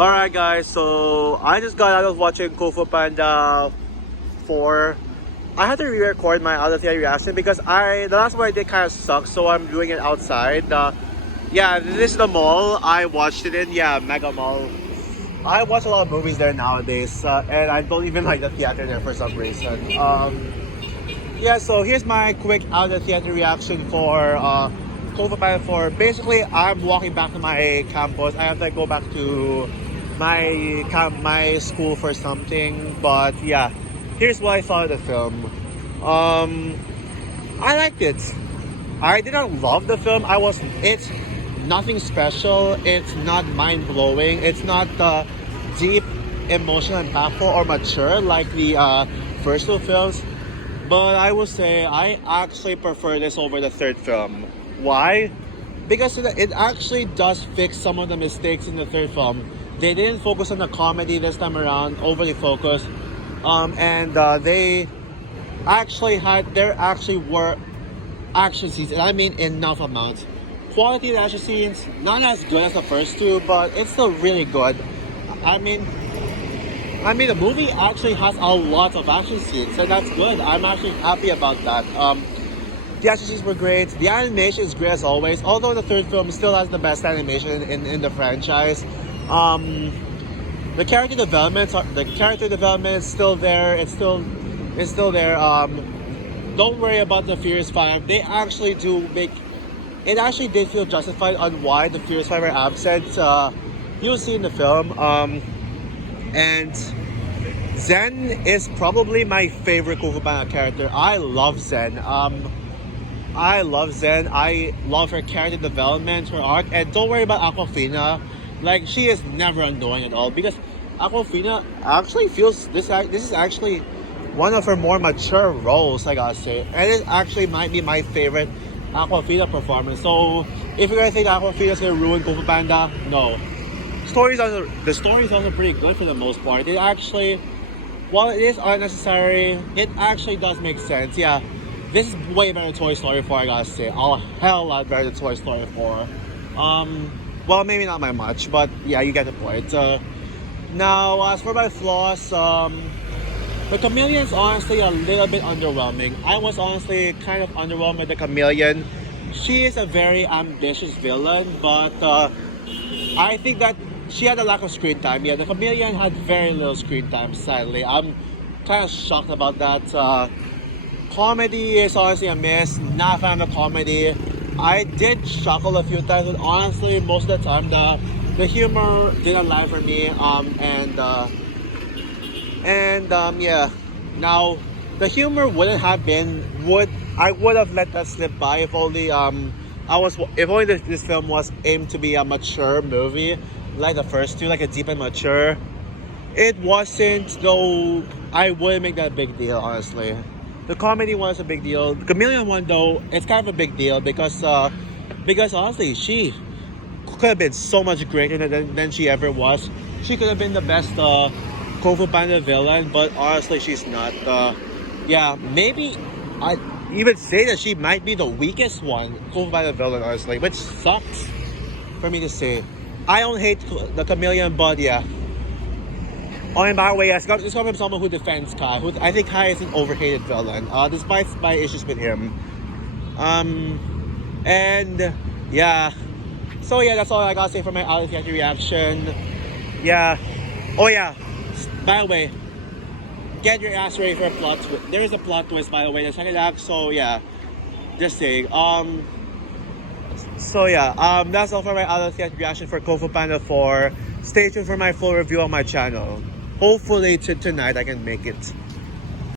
Alright guys, so I just got out of watching Kung Fu Panda 4. I had to re-record my other theater reaction because the last one I did kind of sucked, so I'm doing it outside. Yeah, this is the mall I watched it in. Yeah, Mega Mall. I watch a lot of movies there nowadays, and I don't even like the theater there for some reason. Yeah, so here's my quick out of theater reaction for Kung Fu Panda 4. Basically, I'm walking back to my campus. I have to go back to my school for something. But yeah, here's what I thought of the film. I liked it. I did not love the film. It's nothing special. It's not mind blowing. It's not deep, emotional, impactful, or mature like the first two films. But I will say I actually prefer this over the third film. Why? Because it actually does fix some of the mistakes in the third film. They didn't focus on the comedy this time around, overly focused. They actually were action scenes, and I mean enough amount. Quality of action scenes, not as good as the first two, but it's still really good. I mean, the movie actually has a lot of action scenes, and that's good. I'm actually happy about that. The action scenes were great. The animation is great as always, although the third film still has the best animation in the franchise. The character development is still there. It's still there. Don't worry about the Furious Five. They actually do make it. Actually did feel justified on why the Furious Five are absent. You'll see in the film. And Zen is probably my favorite Kung Fu Panda character. I love Zen. I love her character development, her arc, and don't worry about Aquafina. Like, she is never annoying at all, because Aquafina actually feels this is actually one of her more mature roles, I gotta say, and it actually might be my favorite Aquafina performance. So if you're gonna think Aquafina's gonna ruin Kung Fu Panda, no. The story is also pretty good for the most part. It actually, while it is unnecessary, it actually does make sense. Yeah, this is way better than Toy Story 4, I gotta say. A hell lot better than Toy Story 4. Well, maybe not by much, but yeah, you get the point. Now, as for my flaws, the Chameleon's honestly a little bit underwhelming. I was honestly kind of underwhelmed with the Chameleon. She is a very ambitious villain, but I think that she had a lack of screen time. Yeah, the Chameleon had very little screen time, sadly. I'm kind of shocked about that. Comedy is honestly a miss. Not a fan of comedy. I did chuckle a few times, but honestly, most of the time, the humor didn't land for me. Yeah. Now, the humor I would have let that slip by if only this film was aimed to be a mature movie like the first two, like a deep and mature. It wasn't, though. I wouldn't make that a big deal, honestly. The comedy one is a big deal. The Chameleon one, though, it's kind of a big deal because honestly, she could have been so much greater than she ever was. She could have been the best Kung Fu Panda villain, but honestly, she's not. Yeah, maybe I even say that she might be the weakest one Kung Fu Panda villain, honestly, which sucks for me to say. I don't hate the Chameleon, but yeah. Oh, and by the way, yes, it's coming from someone who defends Kai. I think Kai is an overhated villain, despite my issues with him. And yeah. So yeah, that's all I gotta say for my out of theater reaction. Yeah. Oh yeah. By the way, get your ass ready for a plot twist. There is a plot twist, by the way, in the second act. So yeah, just saying. So yeah, that's all for my out of theater reaction for Kung Fu Panda 4. Stay tuned for my full review on my channel. Hopefully tonight I can make it.